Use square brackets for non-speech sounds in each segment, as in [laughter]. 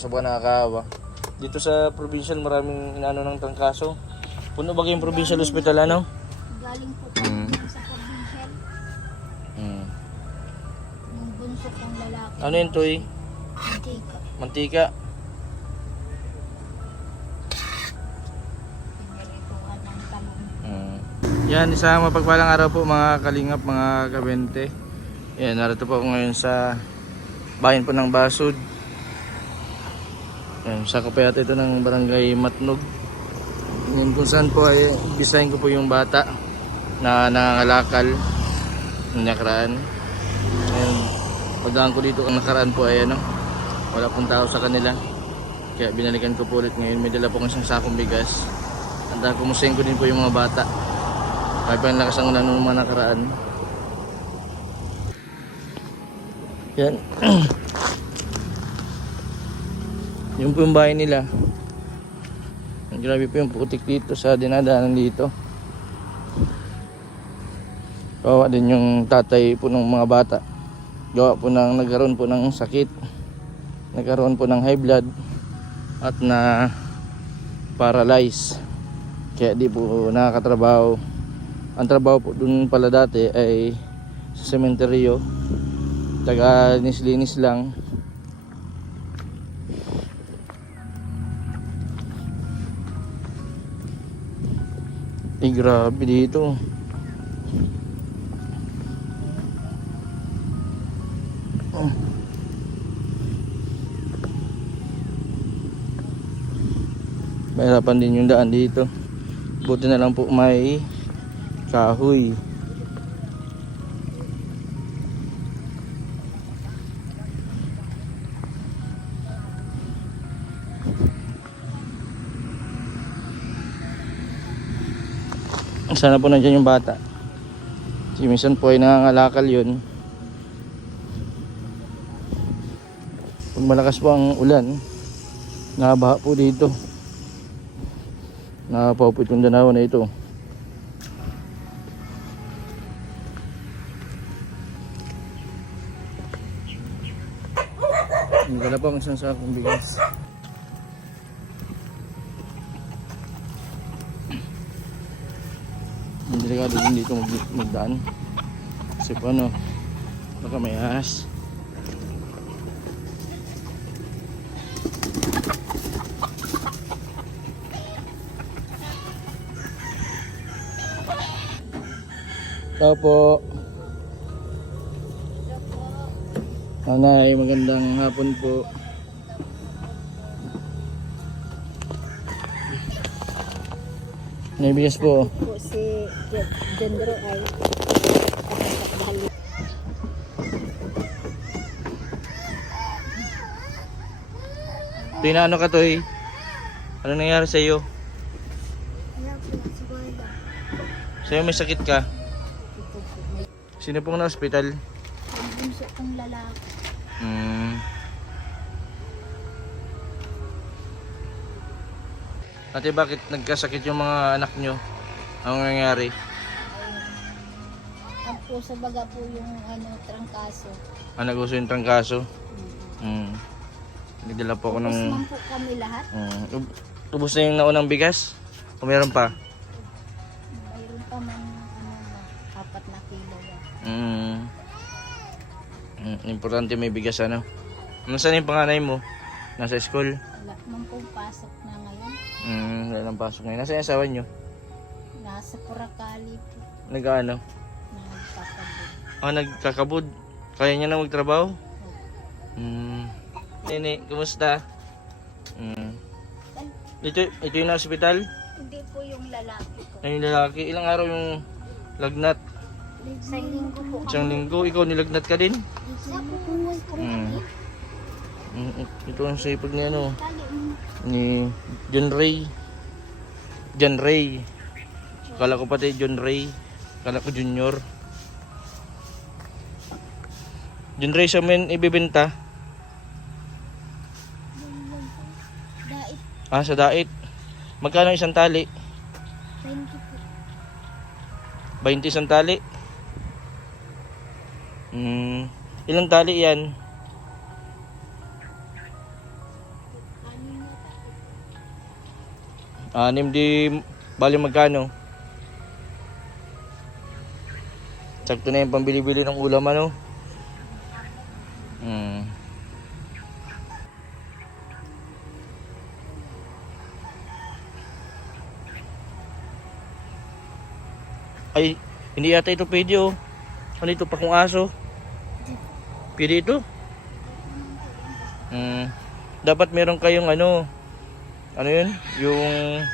Sa buwan nakakaawa. Dito sa provincial maraming inaano ng trangkaso. Puno ba yung provincial hospital ano? Galing po Mm. kami sa provincial. Hmm. Yung bunso kong lalaki. Ano yun Toy? Mantika. Mantika. Pinirituhan ng talong. Mm. Yan, isang mapagpalang araw po mga kalingap, mga kabente. Yan, narito po ako ngayon sa bayan po ng Basud. Yan, sa ito ng barangay Matnog. Yan kung saan po ay bisahin ko po yung bata na nangangalakal ng nakaraan. Yan, pagdaan ko dito ang nakaraan po ay ano, wala pong tao sa kanila. Kaya binalikan ko po ulit ngayon. May dala po akong isang sakong bigas. Handa kumusayin ko din po yung mga bata. Kahit pa ang lakas ang ulan nung mga nakaraan. Yan. [clears throat] yung po yung bahay nila. Grabe po yung putik dito sa dinadaanan dito. Kawawa din yung tatay po ng mga bata. Gawa po ng nagkaroon po ng sakit. Nagkaroon po ng high blood at na paralyze. Kaya di po nakakatrabaho. Ang trabaho po dun pala dati ay sa sementeryo. Taga linis lang. Grabe dito. Oh. Mahirapan din yung daan dito. Buti na lang po may kahoy. Sana po nandiyan yung bata. Si minsan po ay nangangalakal yun. Pag malakas po ang ulan, nabaha po dito. Nakapapit yung danaw na ito. Wala pa ang isang sakong bigas. Delikado din dito mag magdaan. Kasi po ano, baka may ahas. Tao po. Nanay, magandang hapon po. Nabigas po. Po si Gendro ay kapatbali. Tina, ano ka to eh? Ano nangyari sa iyo? Sa'yo may sakit ka? Sino pong na hospital? ang bunso kong lalaki. Hmm. Ate, bakit nagkasakit yung mga anak nyo? Anong nangyari? Ang po sa baga po yung ano, trangkaso. Ah, nag-uso yung trangkaso? Hmm. Nagdala po ako ng... man po kami lahat. Hmm. Ub- Ubus na yung naunang bigas? O meron pa? Mayroon pa man ano, apat na kilo ba. Hmm. Hmm, Importante may bigas ano. Nasaan yung panganay mo? Nasa school? Wala man pasok na ngayon. Hmm, wala nang pasok ngayon. Yung asawa nyo? Nasa Purakali po. Nag-ano? Nagpapagod. Ah, nagkakabud. Kaya niya na magtrabaho? Hmm. Nene, kumusta? Hmm. Ito, ito yung hospital? Hindi po yung lalaki ko. Ay, yung lalaki. Ilang araw yung lagnat? Sa linggo po. Isang linggo. Ikaw nilagnat ka din? Sa buhay ko. Hmm. Ito ang sipag ni ano, Tali mo. Ni John Ray. John Ray. Kala ko pati John Ray. Kala ko Junior. John Ray sa men ibibenta. Dait. Ah, sa dait. Magkano isang tali? 20 po. 20 isang tali. Hmm. Ilang tali yan? Anim di bali magkano? Sakto na yung pambili-bili ng ulam ano? Hmm. Ay, hindi yata ito pwede oh. Ano ito, pakong aso? Pwede ito? Hmm. Dapat meron kayong ano, ano yun? Yung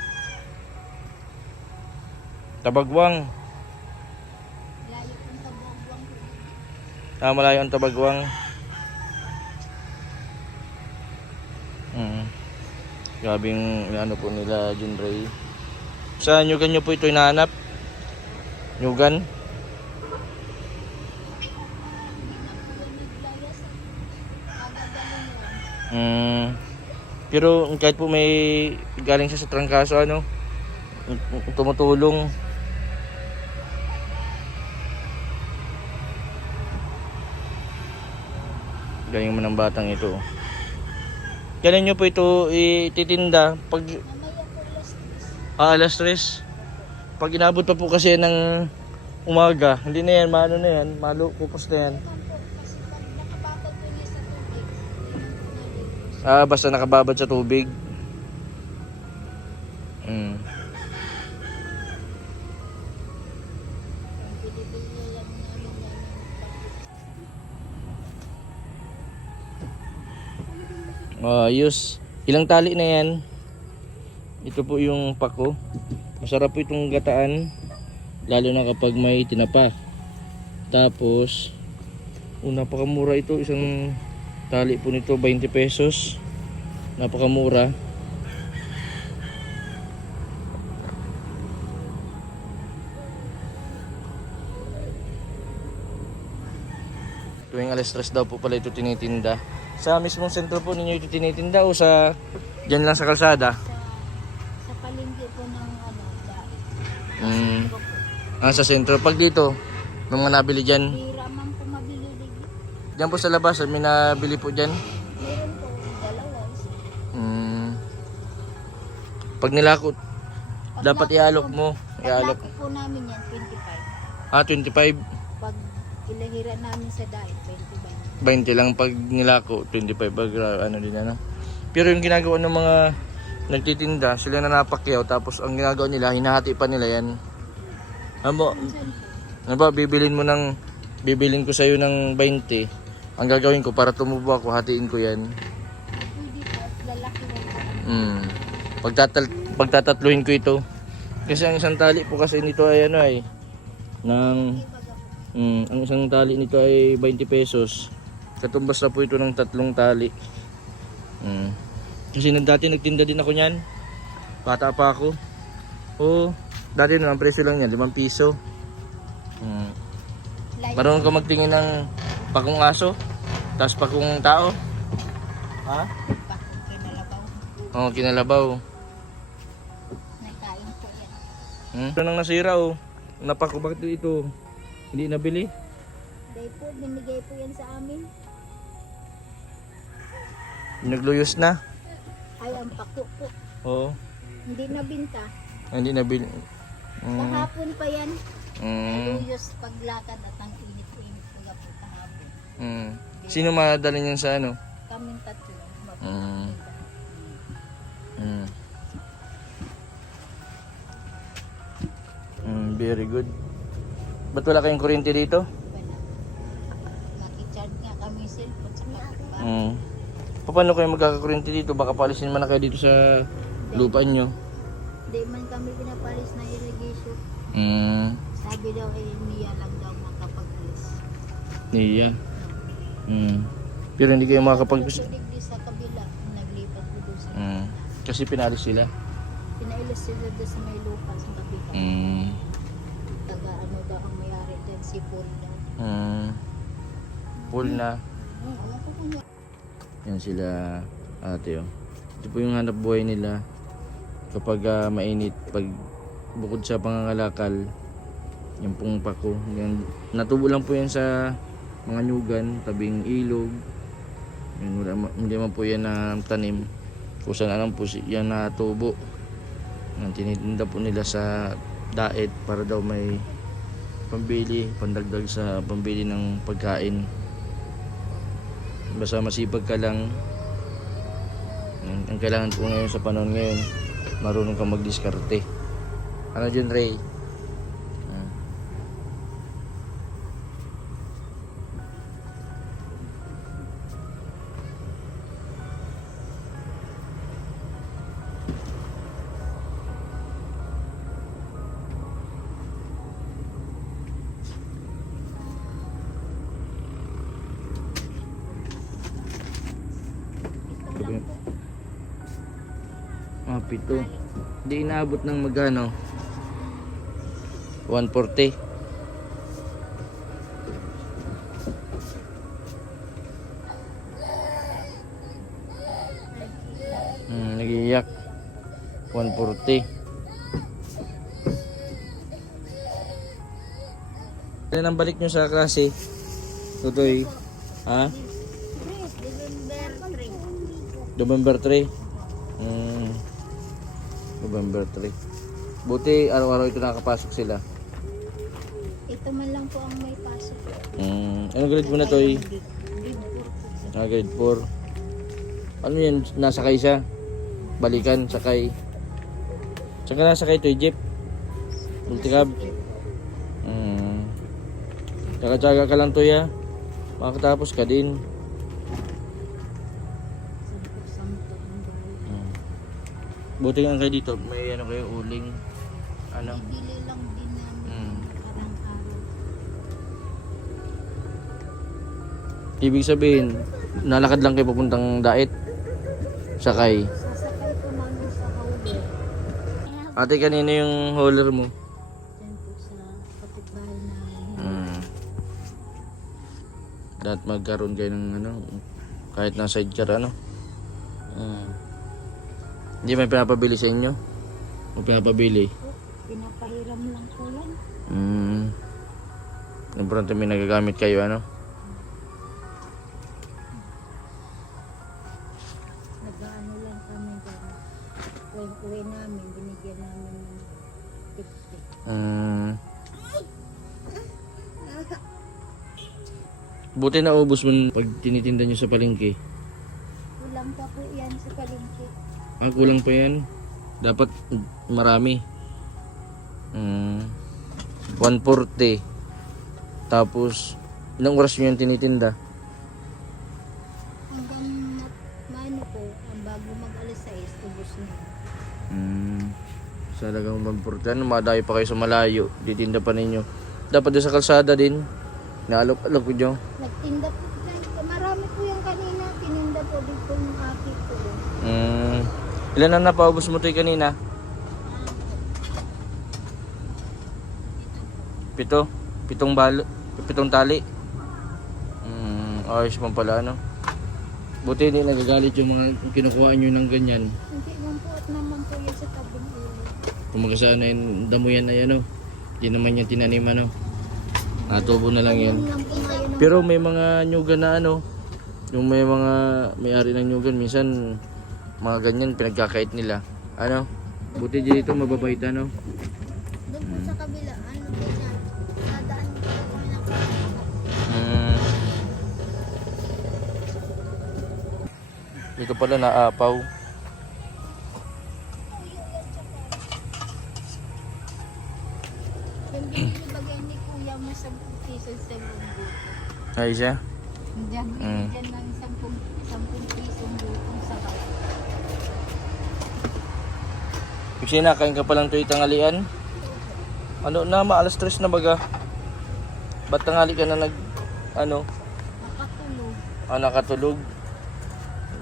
tabagwang. Ah, malayo ang tabagwang. Hmm. Grabing ano po nila, Jun Ray. Sa Nyugan nyo po ito hinahanap? Nyugan? Naglayas. Pero kahit po may galing siya sa trangkaso, ano, tumutulong. Galing mo ng batang ito. Kailan nyo po ito ititinda? Pag ah, alas 3. Pag inabot pa po kasi ng umaga, hindi na yan, maano na yan, malo, kupos na yan. Ah, basta nakababad sa tubig. Mm. Yung Ayos. Ilang tali na yan? Ito po yung pako. Masarap po itong gataan. Lalo na kapag may tinapa. Tapos, oh, napakamura ito. Isang tali po nito, 20 pesos. Napakamura. Tuwing alas 3 daw po pala ito tinitinda. Sa mismong sentro po ninyo ito tinitinda o sa dyan lang sa kalsada? sa sa palengke po ng ano, dahil. Mm. Ah, sa sentro. Pag dito, may mga nabili dyan. Bira man po mabili dito. Dyan po sa labas, may nabili po dyan. Meron po, dalawa. isa. Mm. Pag nilakot, dapat ialok mo. Ialok. Po namin yan, 25. Ah, 25. Pag ilahira namin sa dahil, 25. 20 lang pag nilako, 25 pag ah, ano din ano. Pero yung ginagawa ng mga nagtitinda, sila na napakyaw tapos ang ginagawa nila, hinahati pa nila yan. Ano Minsan po, Ano ba, bibilin mo ng, bibilin ko sa'yo ng 20. Ang gagawin ko, para tumubo ako, hatiin ko yan. pwede po, lalaki na. Mm. Pagtatal, pagtatatluhin ko ito. Kasi ang isang tali po kasi nito ay ano ay, ng, mm, ang isang tali nito ay 20 pesos. Katumbas na po ito ng tatlong tali. Mm. Kasi nang dati nagtinda din ako niyan. Bata pa ako. Oo. Dati naman presyo lang yan, 5 piso. Mm. Marunong ka magtingin ng pakong aso, tapos pakong tao. Ha? pa, kinalabaw. Oo, kinalabaw. Nakain po yan. Hmm? Ito nang nasira oh. Napako, bakit ito? Hindi nabili? Dahil po, binigay po yan sa amin. Nagluyos na? Ay, ang pako po. Oo. Hindi nabinta. Hindi nabili. Mm. Kahapon pa yan. Mm. Luyos paglakad at ang init-init po po kahapon. Mm. Sino madala niyan sa ano? Kaming tatlo. Mm. Mm. Mm, very good. Ba't wala kayong kuryente dito? Nakicharge nga kami cellphone sa kapitbahay. Mm. Paano kayo magkakakuryente dito? Baka palisin man na kayo dito sa lupa nyo. Hindi man kami pinapalis na irrigation. Mm. Sabi daw ay niya lang daw makapag-alis. Iya. Mm. Pero hindi kayo makakapag... Tulig di sa kabila. Naglipat po doon sa Mm. Kasi pinalis sila. Pinailis sila doon sa may lupa sa kabila. Mm. Taga ano daw ang mayari dyan si Paul daw. Mm. Full na. Alam ko kung Yan sila ate oh. Ito po yung hanap buhay nila kapag ah, mainit. Pag bukod sa pangangalakal, yung pong pako. Yan, natubo lang po yan sa mga nyugan, tabing ilog. Yan, wala, hindi man po yan na tanim. Kung saan alam po yan natubo. Ang tinitinda po nila sa daet para daw may pambili, pandagdag sa pambili ng pagkain. Basta masipag ka lang. Ang, ang kailangan po ngayon sa panahon ngayon, marunong kang magdiskarte. Ano dyan, Ray? Ah, pito. Hindi inaabot ng magano. 140. Hmm, nagiiyak. 140. Kailan ang balik nyo sa klase? Tutoy. Ha? December 3. November 3. Hmm. November 3. Buti araw-araw ito nakakapasok sila. Ito man lang po ang may pasok. Hmm. Anong grade mo na to? eh? Grade 4 po. sir. Ah, grade 4. Ano yun? Nasakay siya? Balikan, sakay. Saan ka nasakay to, jeep? Multicab? Hmm. Tsaka-tsaga ka lang to, ya. Makatapos ka din. Buti nga kayo dito, may ano kayo, uling. Ano? Bibili lang din namin Mm. karang araw. Ibig sabihin, nalakad lang kayo papuntang daet. Sakay. Sasakay namin sa. Kaya Ate, kanina yung hauler mo? dyan po sa kapitbahay namin. Hmm. Dapat magkaroon kayo ng ano, kahit na sidecar ano. Hmm. Hindi may pinapabili sa inyo? O pinapabili? Pinapahiram lang po yan. Hmm. Importante may nagagamit kayo ano? Nag-ano lang kami dyan. Uwi-uwi namin, binigyan namin ng 50. Hmm. Buti na ubos mo pag tinitinda nyo sa palengke. Kulang pa po yan sa palengke. Ah, kulang pa yan. Dapat marami. Mm. 140. Tapos, ilang oras nyo yung tinitinda? Hanggang ma- maano po, ang bago mag-alas 6, ubos na. Mm. Sa lagang 140. Ano, madayo pa kayo sa malayo. Ditinda pa ninyo. Dapat doon sa kalsada din. Naalok-alok ko nyo. Nagtinda po dyan. Marami po yung kanina. Tininda po dito yung ate ko. Mm. Ilan na napaubos mo to kanina? Pito? Pitong balo? Pitong tali? Mm, ayos pa pala ano. Buti hindi nagagalit yung mga kinukuha nyo ng ganyan. Hindi at naman po yan sa tabing ulo. Kung magkasana yung damo yan na yan oh. Hindi naman yan tinanim ano. Natubo na lang yan. Pero may mga nyugan na ano. Yung may mga may-ari ng nyugan. Minsan mga ganyan pinagkakait nila. Ano? Buti dito mababait ano. doon po sa kabila. Ano po yan? Nadaan po kami ng. Dito pala naapaw. Yung binili bagay ni Kuya mo sa piso sa buko. Ay siya. Diyan, Mm. diyan lang 10 10 pisong bukong sabaw. Kasi nakain ka pa lang ito tanghalian. Ano na, maalas stress na baga. Ba't tanghali ka na nag, ano, Nakatulog. ah, nakatulog?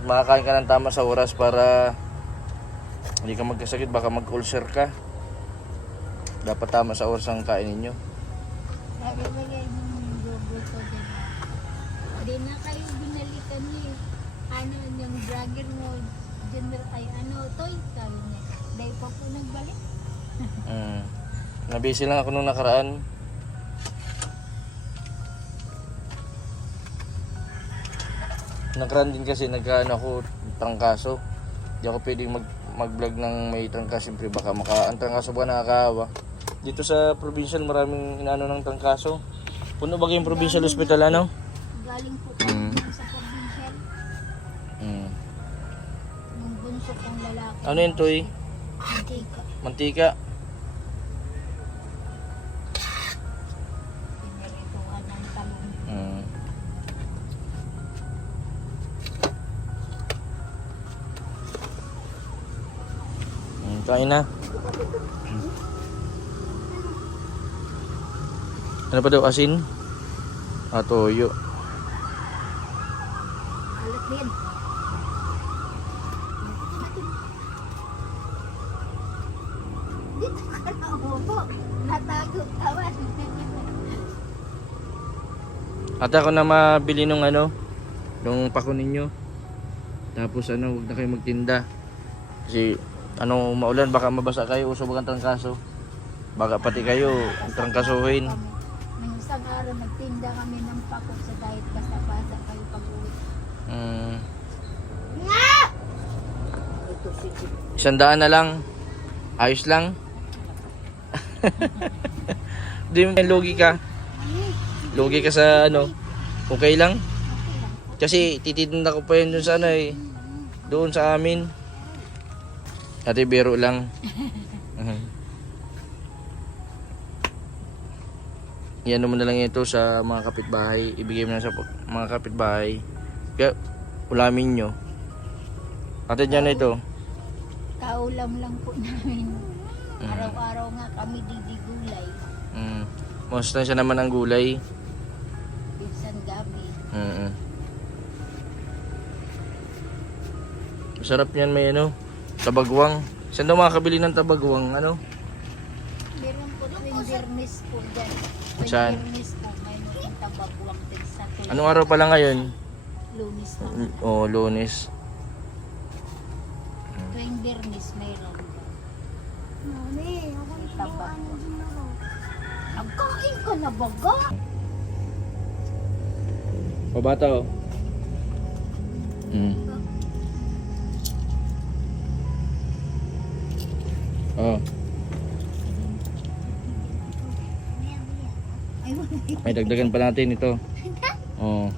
Makakain ka ng tama sa oras para hindi ka magkasakit, baka mag-ulcer ka. Dapat tama sa oras ang kain ninyo. Sabi bagay ng gogo ko dyan. Hindi na kayo binalikan niya. Ano yung vlogger mo, general ay ano, toy, sabi niya. Dahil pa po nagbalik. Mm. Nabisi lang ako nung nakaraan. Nakaraan din kasi nagkaan ako tangkaso. Di ako pwedeng mag, mag-vlog ng may trangkaso. Siyempre baka maka, ang trangkaso ba nakakahawa. Dito sa provincial maraming inano ng trangkaso. Puno ba yung provincial hospital ano? Galing po Mm. sa provincial. Mm. Nung bunso kong lalaki. Ano yun, Toy? Mantika. Mantika. Mm. Mm, kain na. Ano pa daw asin? Ah, toyo. Alat din. Dito umupo. Natago tawan. At ako na mabili nung ano, nung pako ninyo. Tapos ano, huwag na kayo magtinda. Kasi ano, maulan, baka mabasa kayo, uso bagang trangkaso. Baka pati kayo, trangkasuhin. Nung isang araw nagtinda kami ng pakot sa diet basta-basta kayo pag-uwi. Mm, isang daan na lang. Ayos lang. [laughs] Di mo logi ka. Logi ka sa ano. Okay lang. Kasi tititinda ko pa yun dun sa ano eh. Doon sa amin. Ate biro lang. Mhm. Iyan mo na lang ito sa mga kapitbahay. Ibigay mo na sa mga kapitbahay. Kaya ulamin nyo. Ate dyan na ito. Kaulam lang po namin. Mm. Araw-araw nga kami didigulay. Mm. Musta siya naman ang gulay. Minsan gabi. Mm. Masarap yan may ano. Tabagwang. Saan daw makakabili ng tabagwang? Ano? Meron po tuwing birnis po dyan. Tuwing Saan? birnis po, may mga tabagwang din sa Anong araw pala ngayon? lunis po. Mm, Oh, lunes. Tuwing birnis mayroon. Mami, ako tabagwang. Nagkain ka na baga? Pabata oh. Mm. Oh, Ay, wala. may dagdagan pa natin ito. Oh.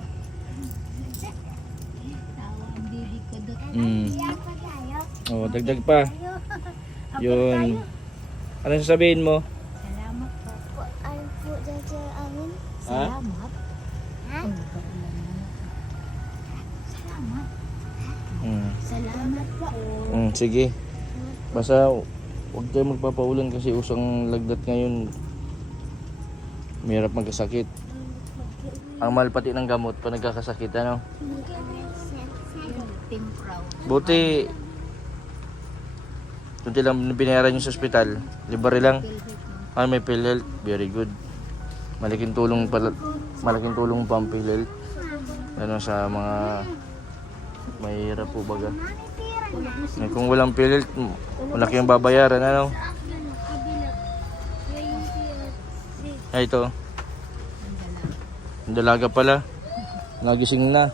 Mm. Oh, dagdag pa. Yun. Ano sasabihin mo? Salamat po. Ano po dati amin? Salamat. Ha? Salamat. Mm. Salamat po. Mm, sige. Basta huwag tayo magpapaulan kasi usang lagdat ngayon. Mahirap magkasakit. Ang mahal pati ng gamot pa nagkakasakit ano. Buti Kunti lang binayaran nyo sa ospital. Libre lang. Ah, may PhilHealth. Very good. Malaking tulong pala, malaking tulong pa ang PhilHealth. Ano sa mga mahirap po baga. Eh, kung walang PhilHealth, malaki ang babayaran. Ano? Ay, ito. Ang dalaga pala. Nagising na.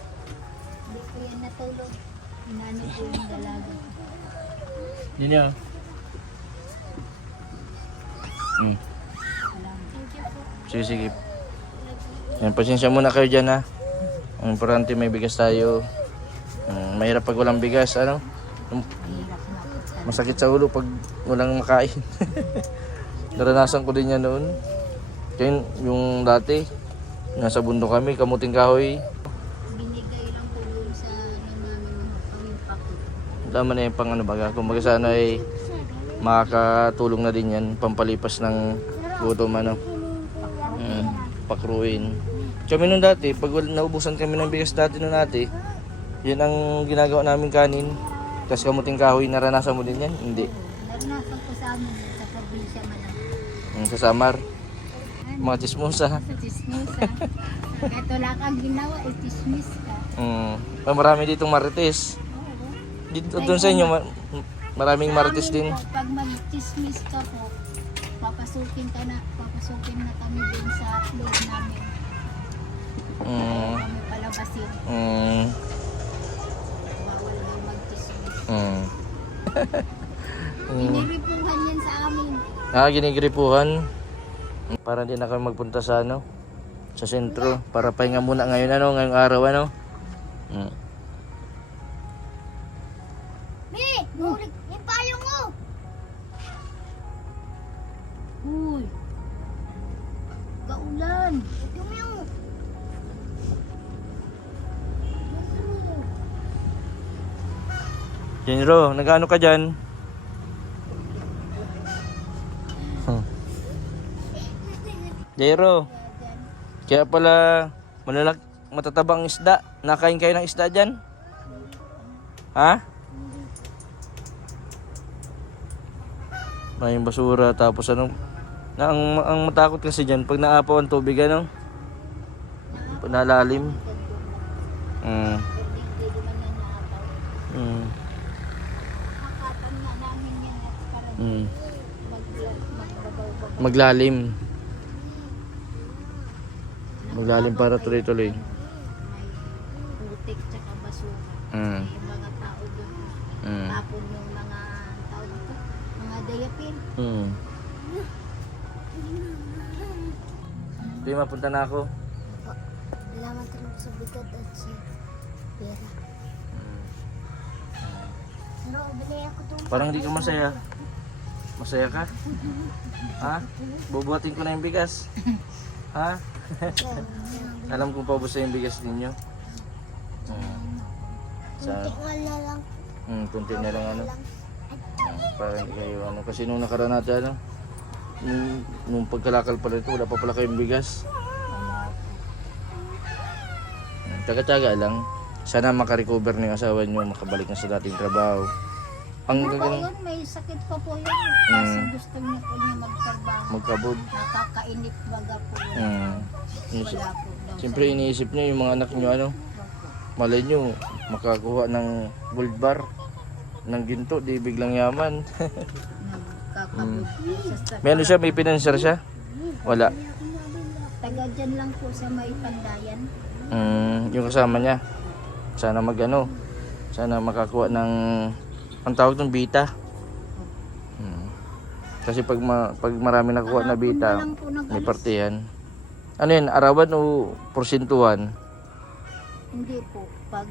Yun. Hmm. Salamat. Sige, sige. Yan, pasensya muna kayo dyan ha. Ang importante may bigas tayo. Mm, mahirap pag walang bigas, ano? Mm, talaga. Masakit sa ulo pag walang makain. [laughs] Naranasan ko din yan noon. Kaya yung dati, nasa bundok kami, kamuting kahoy. Binigay lang po yun sa nananong kaming Tama na yung pang ano baga. Kung baga sana ay makakatulong na din yan, pampalipas ng gutom ano. Mm, pakruin. Kami nung dati, pag naubusan kami ng bigas dati nung dati, yun ang ginagawa namin kanin. Tapos kamuting kahoy, naranasan mo din yan? Hindi. Naranasan ko sa amin sa probinsya man lang. Sa Samar, mga chismosa. Sa chismosa. [laughs] Kahit wala kang ginawa, itismis ka. Mm, marami ditong marites. Dito, doon sa inyo, ma- maraming amin din. Po, pag mag-chismis ka po, papasukin ka na, papasukin na kami din sa loob namin. Mm, Kami palabasin. mm, Bawal na mag-chismis. mm. [laughs] Piniripuhan yan sa amin. Ah, ginigripuhan. Para hindi na kami magpunta sa ano, sa sentro. Para pahinga muna ngayon ano, ngayong araw ano. Mm. Jenro, nagano ka dyan? Hmm. Kaya pala malalak matatabang isda. Nakain kayo ng isda dyan? Ha? May basura tapos ano na ang, ang matakot kasi dyan pag naapaw ang tubig ano pag nalalim mm. Hindi naman yan naapaw. Mm. Hakatan na namin yan at para Mm. mag, magbabaw-babaw. Maglalim. Maglalim para tuloy-tuloy. Putik tsaka basura. Mm. Yung mga tao doon. Mm. Tapon yung mga tao dito. Mga dayapin. Mm. Di mapunta na ako. Salamat rin sa bigat at sa pera. Pero bili ako itong Parang hindi ka masaya. Masaya ka? Ha? Bubuhatin ko na yung bigas. Ha? [laughs] Alam kong paubos na yung bigas ninyo. Mm. Sa, lang. mm, kunti na lang ano. Mm, para hindi kayo ano. Kasi nung nakaraan natin ano, nung, nung pagkalakal pala ito, wala pa pala kayong bigas. Mm, Tsaga-tsaga lang. Sana makarecover na yung asawa nyo, makabalik na sa dating trabaho. Ang po gagawin, yun? May sakit pa po yun. Kasi Mm. gusto niya po niya magtrabaho. magkabod. Nakakainip baga po yun. Mm. Inisip, Wala po daw. siyempre iniisip nyo yung mga anak nyo ano, malay nyo makakuha ng gold bar ng ginto, di biglang yaman. Nagkakabot. Sa may ano siya, may pinansyar siya? Wala. Taga dyan lang po sa may pandayan. Mm, yung kasama niya. Sana magano. Sana makakuha ng ang tawag ng bita. Mm. Kasi pag ma, pag marami nakuha na bita, may partihan. Ano yun, arawan o porsintuhan? Hindi po. Pag,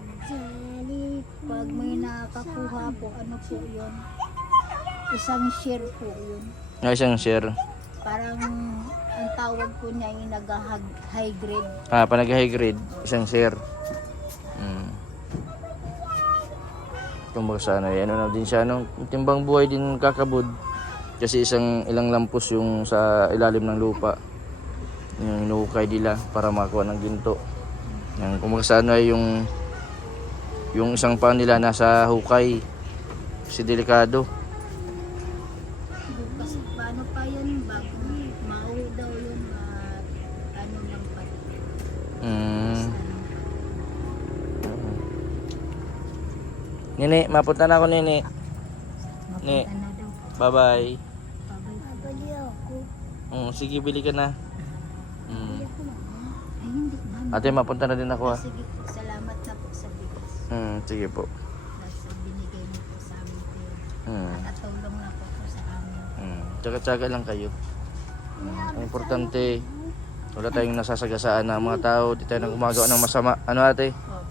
pag may nakakuha po, ano po yun? Isang share po yun. Nga isang share. Parang ang tawag po niya yung nag-high grade. Ah, pa nag-high grade, isang share. Kumbaga sana, eh, ano na din siya, no? timbang buhay din kakabod. Kasi isang ilang lampos yung sa ilalim ng lupa. Yung inuukay nila para makakuha ng ginto. Yung kumbaga sana yung yung isang pa nila nasa hukay. Si delikado. Nini, mapunta na ako nini. Ni. Bye-bye. Mm, sige, bili ka na. Mm. Man. Ate, mapunta na din ako ah. Sige po, salamat na po sa bigas. Mm, sige po. Sa binigay niyo po sa amin. Mm. At tulong na po po sa amin. Mm. Tsaga-tsaga lang kayo. Mm. Ang importante, wala tayong nasasagasaan na mga tao. Di tayo nang gumagawa ng masama. Ano ate? Oh,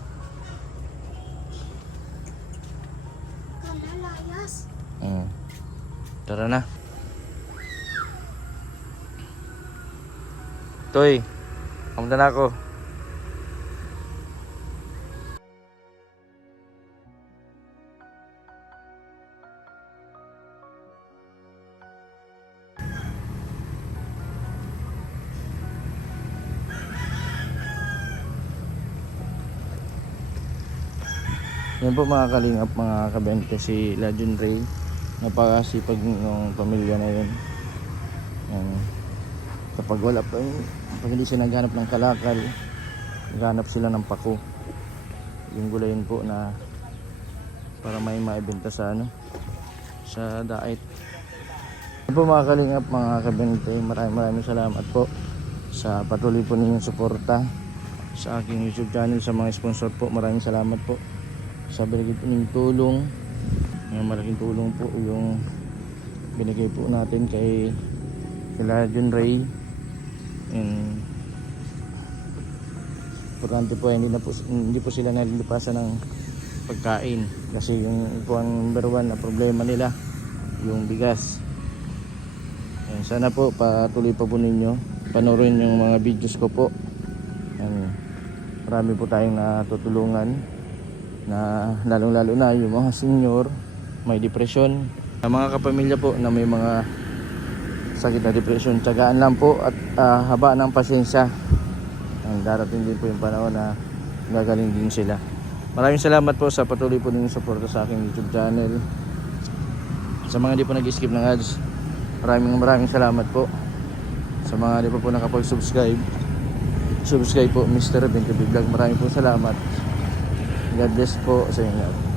Kalalayas. Mm. Tara na. Toy, kamunta na ako. Yan po mga kalingap, mga kabente si Legend Ray. Napakasipag ng pamilya na yun. Yan. Kapag wala pa, pag hindi sila naghanap ng kalakal, naghanap sila ng pako. Yung gulayin po na para may maibenta sa ano, sa dait. Yan po mga kalingap, mga kabente, maraming maraming salamat po sa patuloy po ninyong suporta sa aking YouTube channel, sa mga sponsor po, maraming salamat po sa binigay po tulong Yung malaking tulong po yung binigay po natin kay sila Ray. And importante po hindi, na po, hindi po sila nalilipasan ng pagkain. Kasi yung po ang number one na problema nila yung bigas. Ayan, sana po patuloy pa po ninyo panoorin yung mga videos ko po. Ayan, marami po tayong natutulungan na lalong lalo na yung mga senior may depression. Ang mga kapamilya po na may mga sakit na depression tsagaan lang po at ah, haba ng pasensya. Ang darating din po yung panahon na gagaling din sila. Maraming salamat po sa patuloy po ninyong suporta sa aking youtube channel. Sa mga di po nag-skip ng ads maraming maraming salamat po. Sa mga di pa po nakapag-subscribe subscribe po Mr. Ben TV Vlog. Maraming po salamat. God bless po sa inyo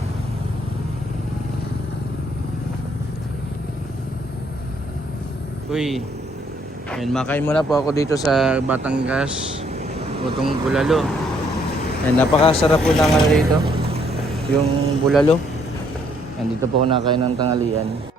Uy, yan, makain muna po ako dito sa Batangas, Utong Bulalo. Yan, napakasarap po ng ano dito, yung bulalo. Yan, dito po ako nakain ng tanghalian.